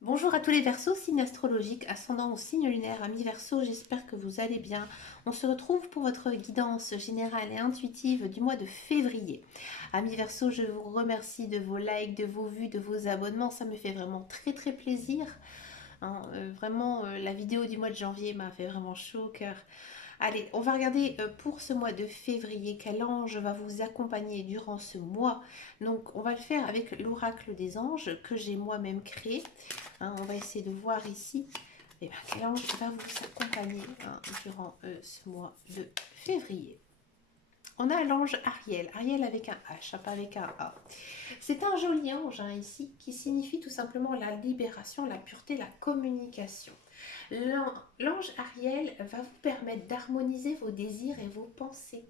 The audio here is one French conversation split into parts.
Bonjour à tous les Verseaux, signe astrologique, ascendant au signe lunaire, amis Verseaux, j'espère que vous allez bien. On se retrouve pour votre guidance générale et intuitive du mois de février. Amis Verseaux, je vous remercie de vos likes, de vos vues, de vos abonnements, ça me fait vraiment très plaisir. La vidéo du mois de janvier m'a fait vraiment chaud au cœur. Allez, on va regarder pour ce mois de février quel ange va vous accompagner durant ce mois. Donc, on va le faire avec l'oracle des anges que j'ai moi-même créé. On va essayer de voir ici quel ange va vous accompagner durant ce mois de février. On a l'ange Ariel, Ariel avec un H, pas avec un A. C'est un joli ange ici qui signifie tout simplement la libération, la pureté, la communication. L'ange Ariel va vous permettre d'harmoniser vos désirs et vos pensées.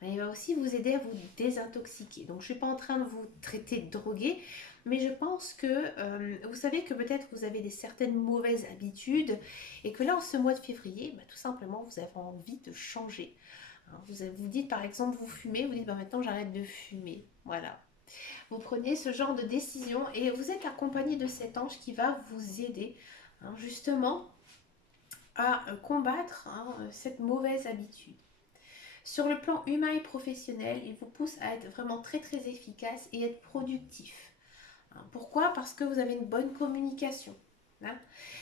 Il va aussi vous aider à vous désintoxiquer. Donc je ne suis pas en train de vous traiter de droguer, mais je pense que vous savez que peut-être vous avez certaines mauvaises habitudes et que là en ce mois de février, tout simplement vous avez envie de changer. Vous dites par exemple vous fumez, vous dites maintenant j'arrête de fumer. Voilà. Vous prenez ce genre de décision et vous êtes accompagné de cet ange qui va vous aider justement à combattre cette mauvaise habitude. Sur le plan humain et professionnel, il vous pousse à être vraiment très efficace et être productif. Pourquoi? Parce que vous avez une bonne communication.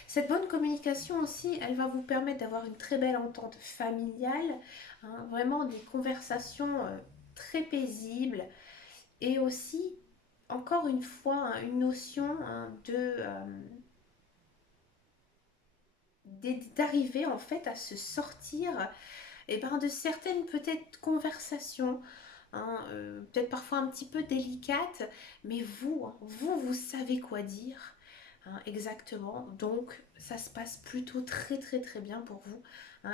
Cette bonne communication aussi, elle va vous permettre d'avoir une très belle entente familiale, vraiment des conversations très paisibles et aussi, encore une fois, une notion d'arriver en fait à se sortir de certaines peut-être conversations, peut-être parfois un petit peu délicates, mais vous savez quoi dire exactement. Donc ça se passe plutôt très bien pour vous.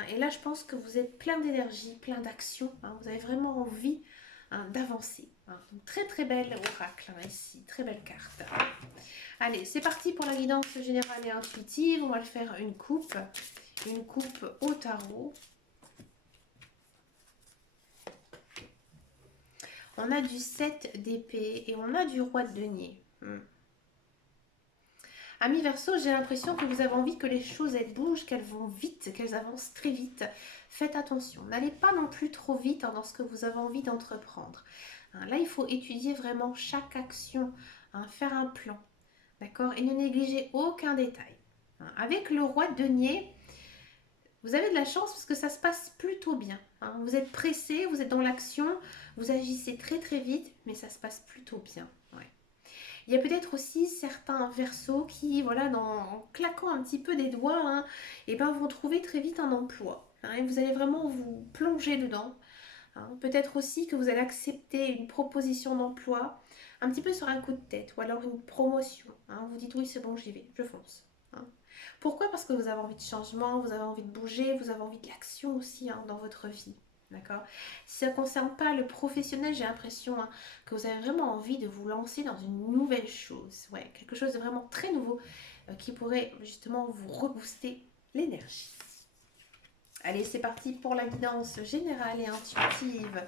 Et là, je pense que vous êtes plein d'énergie, plein d'action. Vous avez vraiment envie d'avancer. Donc très belle oracle ici, très belle carte. Allez, c'est parti pour la guidance générale et intuitive. On va le faire une coupe au tarot. On a du 7 d'épée et on a du roi de denier. Ami Verseau, j'ai l'impression que vous avez envie que les choses elles bougent, qu'elles vont vite, qu'elles avancent très vite. Faites attention, n'allez pas non plus trop vite dans ce que vous avez envie d'entreprendre. Là, il faut étudier vraiment chaque action, faire un plan, d'accord? Et ne négligez aucun détail. Avec le roi de denier, vous avez de la chance parce que ça se passe plutôt bien. Vous êtes pressé, vous êtes dans l'action, vous agissez très vite, mais ça se passe plutôt bien. Ouais. Il y a peut-être aussi certains versos qui, voilà, en claquant un petit peu des doigts, vont trouver très vite un emploi. Et vous allez vraiment vous plonger dedans. Peut-être aussi que vous allez accepter une proposition d'emploi un petit peu sur un coup de tête ou alors une promotion. Vous dites oui, c'est bon, j'y vais, je fonce. Pourquoi? Parce que vous avez envie de changement, vous avez envie de bouger, vous avez envie de l'action aussi dans votre vie. D'accord. Si ça ne concerne pas le professionnel, j'ai l'impression que vous avez vraiment envie de vous lancer dans une nouvelle chose. Ouais, quelque chose de vraiment très nouveau qui pourrait justement vous rebooster l'énergie. Allez, c'est parti pour la guidance générale et intuitive.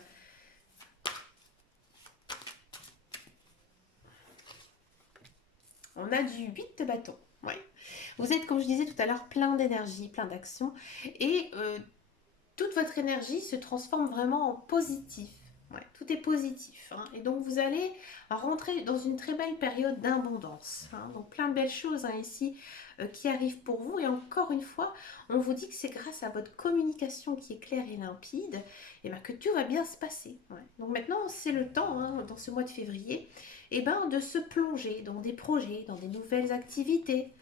On a du 8 de bâton. Ouais. Vous êtes, comme je disais tout à l'heure, plein d'énergie, plein d'action. Et toute votre énergie se transforme vraiment en positif. Ouais, tout est positif. Et donc vous allez rentrer dans une très belle période d'abondance. Donc plein de belles choses ici qui arrivent pour vous. Et encore une fois, on vous dit que c'est grâce à votre communication qui est claire et limpide que tout va bien se passer. Ouais. Donc maintenant, c'est le temps, dans ce mois de février, de se plonger dans des projets, dans des nouvelles activités.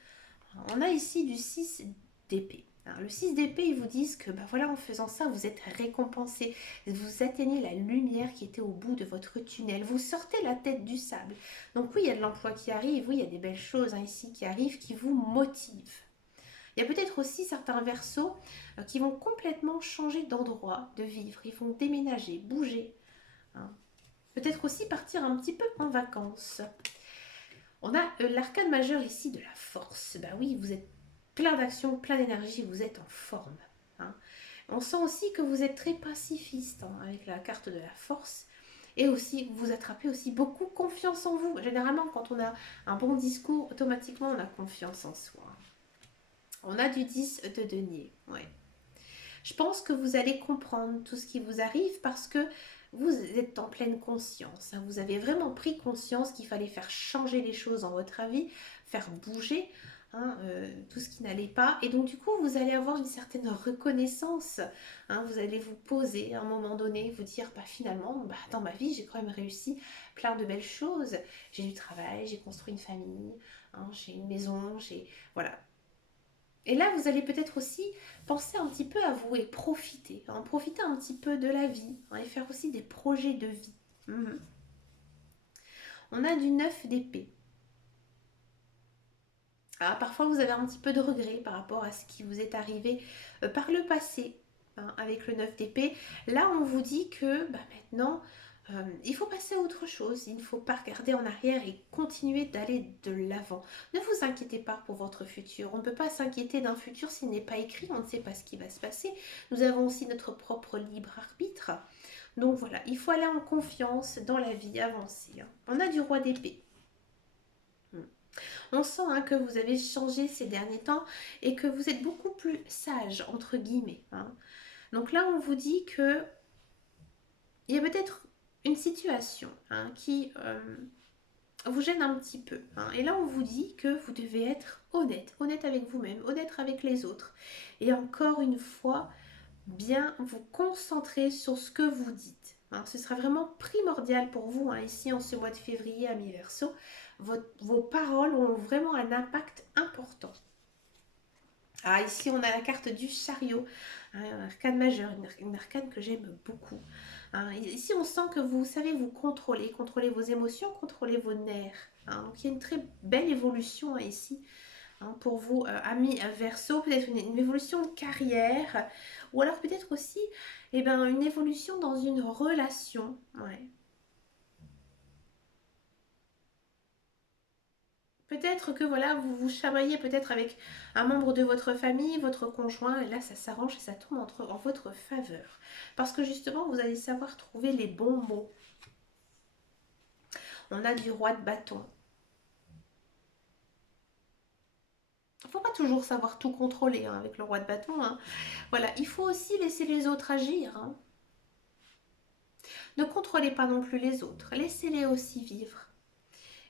On a ici du 6 d'épée. Le 6 d'épée, ils vous disent que voilà, en faisant ça, vous êtes récompensé. Vous atteignez la lumière qui était au bout de votre tunnel. Vous sortez la tête du sable. Donc oui, il y a de l'emploi qui arrive. Oui, il y a des belles choses ici qui arrivent, qui vous motivent. Il y a peut-être aussi certains versos qui vont complètement changer d'endroit de vivre. Ils vont déménager, bouger. Peut-être aussi partir un petit peu en vacances. On a l'arcane majeur ici de la force. Oui, vous êtes plein d'action, plein d'énergie, vous êtes en forme. On sent aussi que vous êtes très pacifiste avec la carte de la force. Et aussi, vous attrapez aussi beaucoup confiance en vous. Généralement, quand on a un bon discours, automatiquement, on a confiance en soi. On a du 10 de denier. Ouais. Je pense que vous allez comprendre tout ce qui vous arrive parce que vous êtes en pleine conscience. Hein. Vous avez vraiment pris conscience qu'il fallait faire changer les choses dans votre avis, faire bouger hein, tout ce qui n'allait pas. Et donc du coup, vous allez avoir une certaine reconnaissance. Hein. Vous allez vous poser à un moment donné, vous dire, bah, finalement, bah, dans ma vie, j'ai quand même réussi plein de belles choses. J'ai du travail, j'ai construit une famille, hein, j'ai une maison, j'ai... Voilà, et là, vous allez peut-être aussi penser un petit peu à vous et profiter, hein, profiter un petit peu de la vie hein, et faire aussi des projets de vie. Mhm. On a du 9 d'épée. Ah, parfois, vous avez un petit peu de regret par rapport à ce qui vous est arrivé par le passé hein, avec le 9 d'épée. Là, on vous dit que bah, maintenant, il faut passer à autre chose. Il ne faut pas regarder en arrière et continuer d'aller de l'avant. Ne vous inquiétez pas pour votre futur. On ne peut pas s'inquiéter d'un futur s'il n'est pas écrit. On ne sait pas ce qui va se passer. Nous avons aussi notre propre libre arbitre. Donc voilà, il faut aller en confiance dans la vie, avancer. Hein. On a du roi d'épée. On sent hein, que vous avez changé ces derniers temps et que vous êtes beaucoup plus sage, entre guillemets. Hein. Donc là, on vous dit que il y a peut-être une situation hein, qui vous gêne un petit peu. Hein. Et là, on vous dit que vous devez être honnête, honnête avec vous-même, honnête avec les autres. Et encore une fois, bien vous concentrer sur ce que vous dites. Hein. Ce sera vraiment primordial pour vous, hein, ici en ce mois de février à mi-verso. Vos paroles ont vraiment un impact important. Ah, ici, on a la carte du chariot, hein, un arcane majeur, une arcane que j'aime beaucoup. Hein. Ici, on sent que vous savez vous contrôler vos émotions, contrôler vos nerfs. Hein. Donc, il y a une très belle évolution hein, ici hein, pour vous, amis Verseau, peut-être une évolution de carrière, ou alors peut-être aussi eh ben, une évolution dans une relation. Ouais. Peut-être que voilà, vous vous chamaillez peut-être avec un membre de votre famille, votre conjoint, et là ça s'arrange et ça tourne en votre faveur. Parce que justement, vous allez savoir trouver les bons mots. On a du roi de bâton. Il ne faut pas toujours savoir tout contrôler hein, avec le roi de bâton. Hein. Voilà, il faut aussi laisser les autres agir. Hein. Ne contrôlez pas non plus les autres, laissez-les aussi vivre.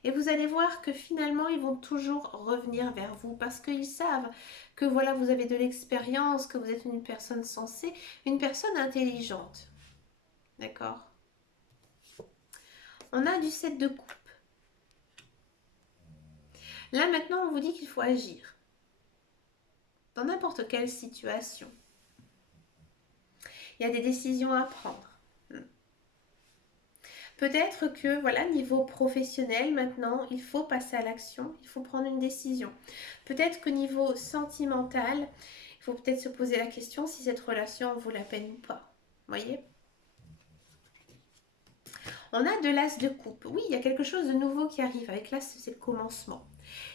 Et vous allez voir que finalement, ils vont toujours revenir vers vous parce qu'ils savent que voilà, vous avez de l'expérience, que vous êtes une personne sensée, une personne intelligente. D'accord? On a du 7 de coupe. Là, maintenant, on vous dit qu'il faut agir dans n'importe quelle situation. Il y a des décisions à prendre. Peut-être que, voilà, niveau professionnel, maintenant, il faut passer à l'action, il faut prendre une décision. Peut-être que niveau sentimental, il faut peut-être se poser la question si cette relation vaut la peine ou pas. Voyez? On a de l'as de coupe. Oui, il y a quelque chose de nouveau qui arrive. Avec l'as, c'est le commencement.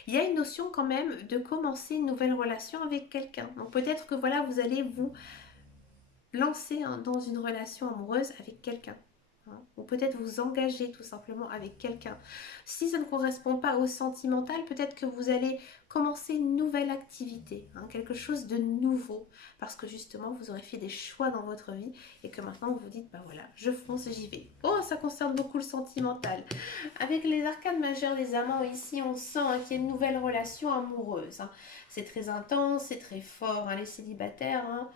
Il y a une notion quand même de commencer une nouvelle relation avec quelqu'un. Donc peut-être que, voilà, vous allez vous lancer hein, dans une relation amoureuse avec quelqu'un. Ou peut-être vous engager tout simplement avec quelqu'un. Si ça ne correspond pas au sentimental, peut-être que vous allez commencer une nouvelle activité, hein, quelque chose de nouveau, parce que justement vous aurez fait des choix dans votre vie et que maintenant vous vous dites, bah voilà, je fonce et j'y vais. Oh, ça concerne beaucoup le sentimental. Avec les arcanes majeures des amants, ici on sent hein, qu'il y a une nouvelle relation amoureuse. Hein. C'est très intense, c'est très fort, hein, les célibataires, hein.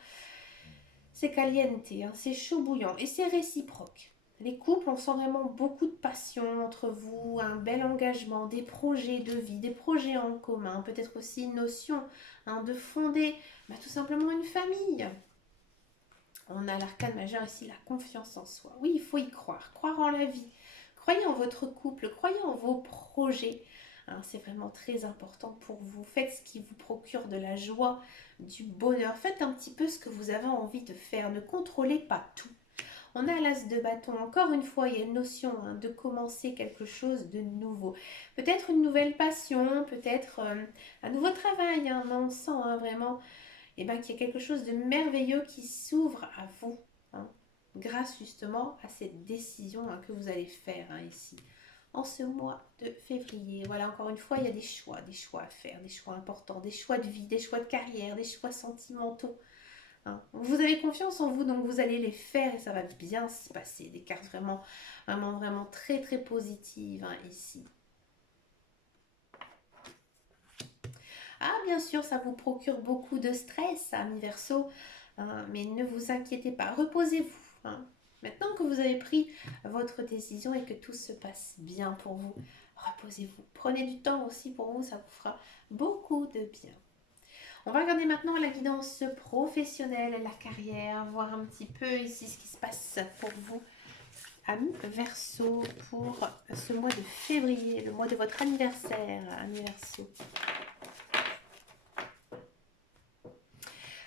C'est caliente, hein, c'est chaud bouillant et c'est réciproque. Les couples, on sent vraiment beaucoup de passion entre vous, un bel engagement, des projets de vie, des projets en commun, peut-être aussi une notion hein, de fonder bah, tout simplement une famille. On a l'arcane majeur ici, la confiance en soi. Oui, il faut y croire, croire en la vie. Croyez en votre couple, croyez en vos projets. Hein, c'est vraiment très important pour vous. Faites ce qui vous procure de la joie, du bonheur. Faites un petit peu ce que vous avez envie de faire. Ne contrôlez pas tout. On a l'as de bâton. Encore une fois, il y a une notion hein, de commencer quelque chose de nouveau. Peut-être une nouvelle passion, peut-être un nouveau travail. Hein, mais on sent hein, vraiment qu'il y a quelque chose de merveilleux qui s'ouvre à vous. Hein. grâce justement à cette décision que vous allez faire ici, en ce mois de février. Voilà, encore une fois, il y a des choix à faire, des choix importants, des choix de vie, des choix de carrière, des choix sentimentaux. Vous avez confiance en vous, donc vous allez les faire et ça va bien se passer. Des cartes vraiment, vraiment, vraiment très, très positives ici. Ah, bien sûr, ça vous procure beaucoup de stress, ami Verseau, mais ne vous inquiétez pas, reposez-vous. Maintenant que vous avez pris votre décision et que tout se passe bien pour vous, reposez-vous. Prenez du temps aussi pour vous, ça vous fera beaucoup de bien. On va regarder maintenant la guidance professionnelle, la carrière, voir un petit peu ici ce qui se passe pour vous, amis Verseau, pour ce mois de février, le mois de votre anniversaire, amis Verseau.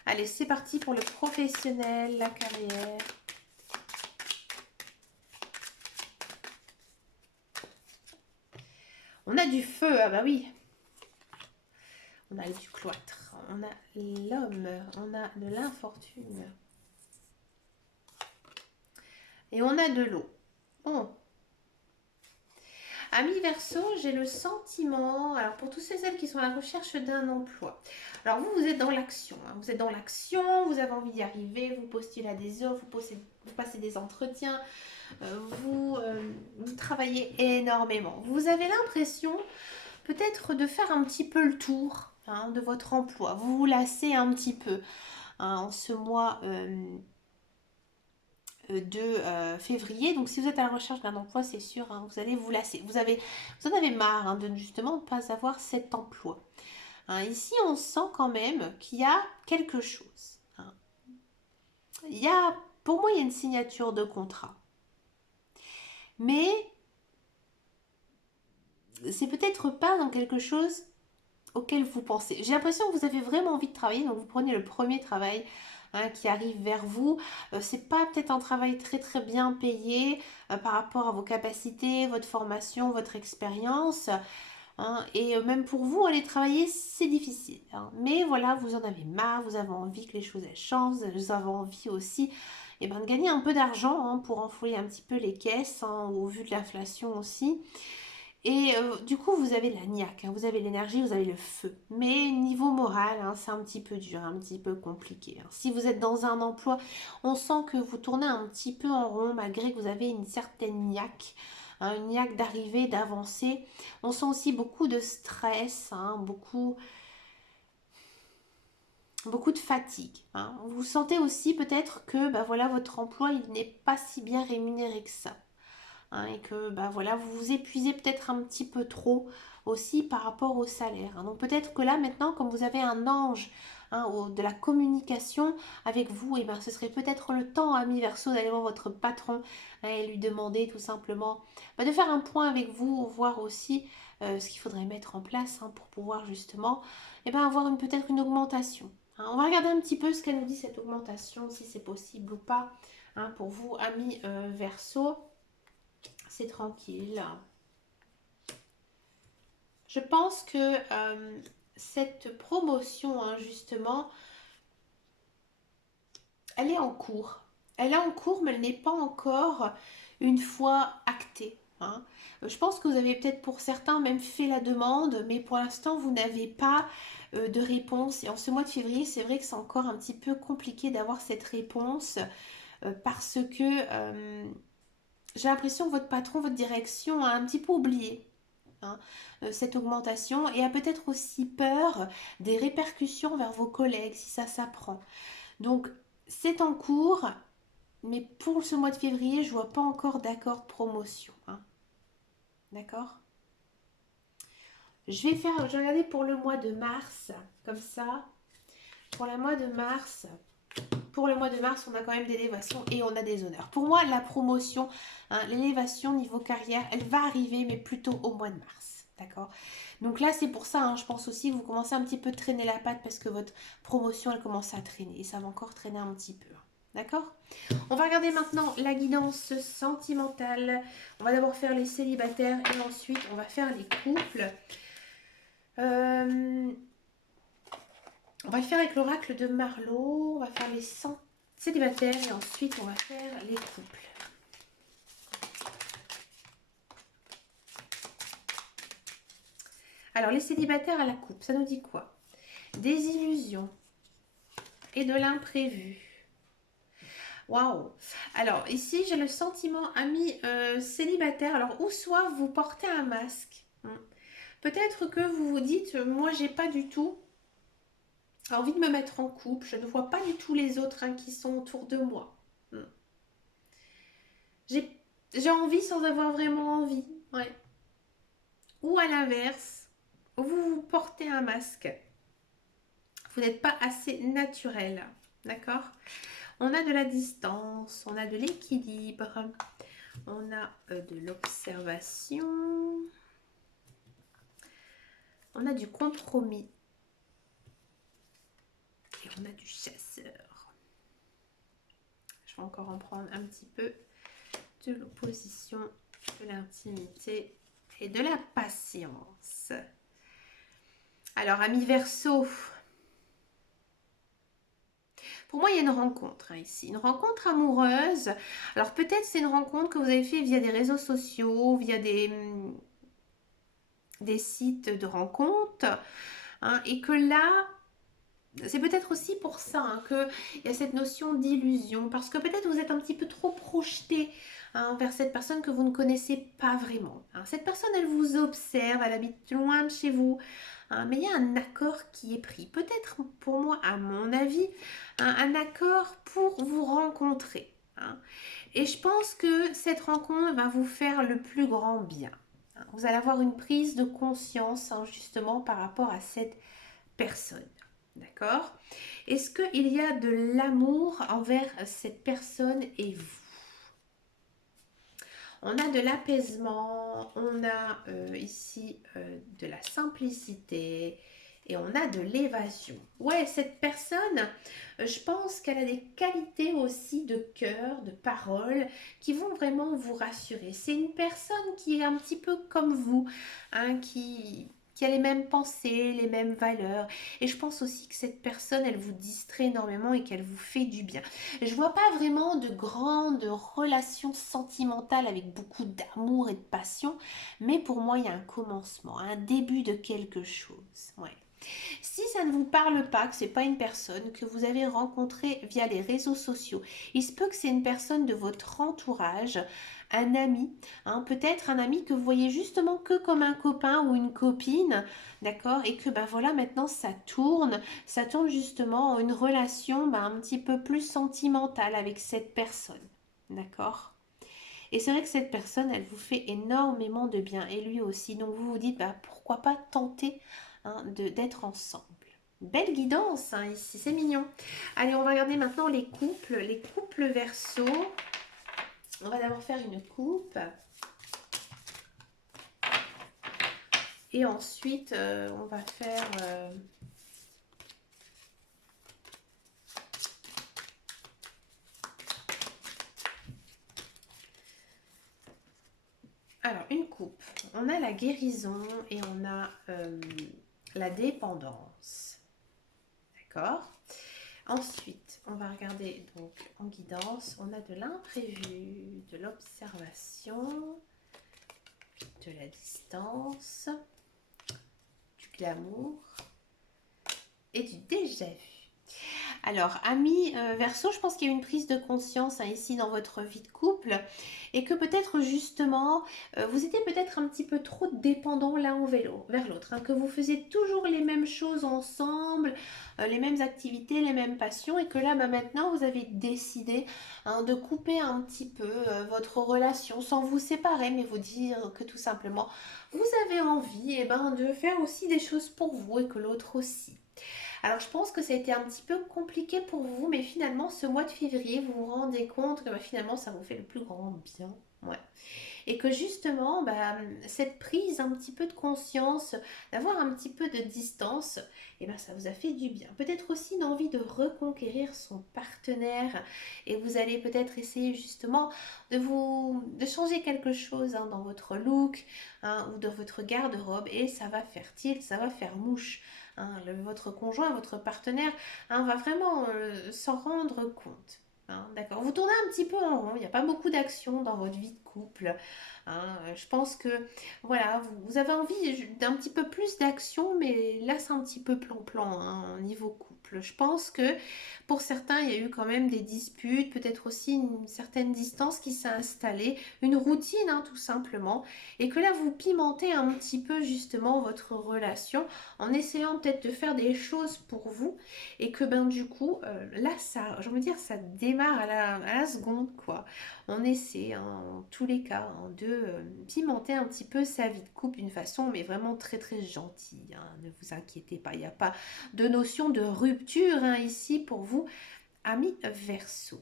Allez, c'est parti pour le professionnel, la carrière. On a du feu, ah bah oui. On a du cloître, on a l'homme, on a de l'infortune. Et on a de l'eau. Bon. Amis Verseau, j'ai le sentiment, alors pour tous ceux et celles qui sont à la recherche d'un emploi, alors vous êtes dans l'action, vous êtes dans l'action, vous avez envie d'y arriver, vous postulez à des offres, vous passez des entretiens, vous travaillez énormément. Vous avez l'impression peut-être de faire un petit peu le tour de votre emploi, vous vous lassez un petit peu en ce mois de février. Donc si vous êtes à la recherche d'un emploi, c'est sûr, vous allez vous lasser. Vous en avez marre de justement ne pas avoir cet emploi. Ici, on sent quand même qu'il y a quelque chose. Pour moi, il y a une signature de contrat. Mais c'est peut-être pas dans quelque chose auquel vous pensez. J'ai l'impression que vous avez vraiment envie de travailler, donc vous prenez le premier travail qui arrive vers vous. C'est pas peut-être un travail très très bien payé par rapport à vos capacités, votre formation, votre expérience. Et même pour vous, aller travailler, c'est difficile. Mais voilà, vous en avez marre, vous avez envie que les choses elles changent, vous avez envie aussi de gagner un peu d'argent pour enfouir un petit peu les caisses, au vu de l'inflation aussi. Et du coup, vous avez la niaque, vous avez l'énergie, vous avez le feu. Mais niveau moral, c'est un petit peu dur, un petit peu compliqué. Si vous êtes dans un emploi, on sent que vous tournez un petit peu en rond, malgré que vous avez une certaine niaque. Une niaque d'arriver, d'avancer. On sent aussi beaucoup de stress, beaucoup de fatigue. Vous sentez aussi peut-être que voilà, votre emploi il n'est pas si bien rémunéré que ça. Et que voilà, vous vous épuisez peut-être un petit peu trop aussi par rapport au salaire. Donc peut-être que là maintenant, comme vous avez un ange de la communication avec vous, et ce serait peut-être le temps, ami Verseau, d'aller voir votre patron et lui demander tout simplement de faire un point avec vous, voir aussi ce qu'il faudrait mettre en place pour pouvoir justement avoir peut-être une augmentation. On va regarder un petit peu ce qu'elle nous dit cette augmentation, si c'est possible ou pas pour vous, ami Verseau. C'est tranquille. Je pense que cette promotion, justement, elle est en cours. Elle est en cours, mais elle n'est pas encore une fois actée. Je pense que vous avez peut-être pour certains même fait la demande, mais pour l'instant, vous n'avez pas de réponse. Et en ce mois de février, c'est vrai que c'est encore un petit peu compliqué d'avoir cette réponse parce que j'ai l'impression que votre patron, votre direction a un petit peu oublié cette augmentation et a peut-être aussi peur des répercussions vers vos collègues si ça s'apprend. Donc c'est en cours, mais pour ce mois de février, je vois pas encore d'accord de promotion. D'accord? Je vais regarder pour le mois de mars, comme ça. Pour le mois de mars, on a quand même des élévations et on a des honneurs. Pour moi, la promotion, l'élévation niveau carrière, elle va arriver, mais plutôt au mois de mars. D'accord? Donc là, c'est pour ça, je pense aussi que vous commencez un petit peu à traîner la patte parce que votre promotion, elle commence à traîner. Et ça va encore traîner un petit peu. D'accord? On va regarder maintenant la guidance sentimentale. On va d'abord faire les célibataires et ensuite, on va faire les couples. On va le faire avec l'oracle de Marlowe. On va faire les célibataires et ensuite on va faire les couples. Alors les célibataires à la coupe, ça nous dit quoi? Des illusions et de l'imprévu. Waouh! Alors ici j'ai le sentiment, ami célibataire, alors ou soit vous portez un masque. Peut-être que vous vous dites, moi j'ai pas du tout envie de me mettre en couple, je ne vois pas du tout les autres qui sont autour de moi. J'ai envie sans avoir vraiment envie. Ouais. Ou à l'inverse, vous vous portez un masque. Vous n'êtes pas assez naturel. D'accord? On a de la distance, on a de l'équilibre, on a de l'observation, on a du compromis et on a du chasseur. Je vais encore en prendre un petit peu de l'opposition, de l'intimité et de la patience. Alors, amis Verseau, pour moi, il y a une rencontre ici, une rencontre amoureuse. Alors, peut-être c'est une rencontre que vous avez fait via des réseaux sociaux, via des sites de rencontres, et que là, c'est peut-être aussi pour ça qu'il y a cette notion d'illusion, parce que peut-être vous êtes un petit peu trop projeté vers cette personne que vous ne connaissez pas vraiment. Cette personne, elle vous observe, elle habite loin de chez vous, mais il y a un accord qui est pris. Peut-être pour moi, à mon avis, un accord pour vous rencontrer. Et je pense que cette rencontre va vous faire le plus grand bien. Vous allez avoir une prise de conscience justement par rapport à cette personne. D'accord? Est-ce qu'il y a de l'amour envers cette personne et vous? On a de l'apaisement, on a ici de la simplicité et on a de l'évasion. Ouais, cette personne, je pense qu'elle a des qualités aussi de cœur, de parole, qui vont vraiment vous rassurer. C'est une personne qui est un petit peu comme vous, qui a les mêmes pensées, les mêmes valeurs. Et je pense aussi que cette personne, elle vous distrait énormément et qu'elle vous fait du bien. Je vois pas vraiment de grandes relations sentimentales avec beaucoup d'amour et de passion, mais pour moi, il y a un commencement, un début de quelque chose. Ouais. Si ça ne vous parle pas, que c'est pas une personne que vous avez rencontrée via les réseaux sociaux, il se peut que c'est une personne de votre entourage, un ami, peut-être un ami que vous voyez justement que comme un copain ou une copine, d'accord, et que ben voilà maintenant ça tourne justement en une relation un petit peu plus sentimentale avec cette personne, d'accord. Et c'est vrai que cette personne, elle vous fait énormément de bien, et lui aussi. Donc vous vous dites, bah, pourquoi pas tenter d'être ensemble. Belle guidance ici, c'est mignon. Allez, on va regarder maintenant les couples. Les couples Verseau. On va d'abord faire une coupe. Et ensuite, on va faire... Alors, une coupe. On a la guérison et on a la dépendance. D'accord? Ensuite, on va regarder donc en guidance. On a de l'imprévu, de l'observation, de la distance, du glamour et du déjà vu. Alors, amis Verseau, je pense qu'il y a une prise de conscience ici dans votre vie de couple et que peut-être justement, vous étiez peut-être un petit peu trop dépendants l'un vers l'autre, que vous faisiez toujours les mêmes choses ensemble, les mêmes activités, les mêmes passions et que là, maintenant, vous avez décidé de couper un petit peu votre relation sans vous séparer, mais vous dire que tout simplement, vous avez envie de faire aussi des choses pour vous et que l'autre aussi. Alors je pense que ça a été un petit peu compliqué pour vous, mais finalement ce mois de février, vous vous rendez compte que finalement ça vous fait le plus grand bien. Ouais. Et que justement, cette prise un petit peu de conscience, d'avoir un petit peu de distance, ça vous a fait du bien. Peut-être aussi une envie de reconquérir son partenaire et vous allez peut-être essayer justement de changer quelque chose dans votre look ou dans votre garde-robe et ça va faire tilt, ça va faire mouche. Votre conjoint, votre partenaire va vraiment s'en rendre compte. Hein, d'accord. Vous tournez un petit peu en rond, il n'y a pas beaucoup d'action dans votre vie de couple. Hein. Je pense que voilà, vous avez envie d'un petit peu plus d'action, mais là c'est un petit peu plan-plan hein, au niveau couple. Je pense que pour certains, il y a eu quand même des disputes, peut-être aussi une certaine distance qui s'est installée, une routine hein, tout simplement, et que là vous pimentez un petit peu justement votre relation en essayant peut-être de faire des choses pour vous et que ben du coup là ça je veux dire ça démarre à la seconde quoi. On essaie hein, en tous les cas hein, de pimenter un petit peu sa vie de couple d'une façon mais vraiment très très gentille hein. Ne vous inquiétez pas, il n'y a pas de notion de rupture hein, ici pour vous amis Verseau.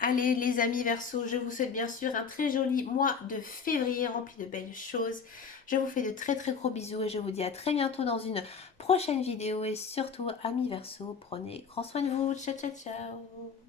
Allez les amis Verseau, je vous souhaite bien sûr un très joli mois de février rempli de belles choses. Je vous fais de très très gros bisous et je vous dis à très bientôt dans une prochaine vidéo. Et surtout, amis Verseau, prenez grand soin de vous. Ciao ciao ciao.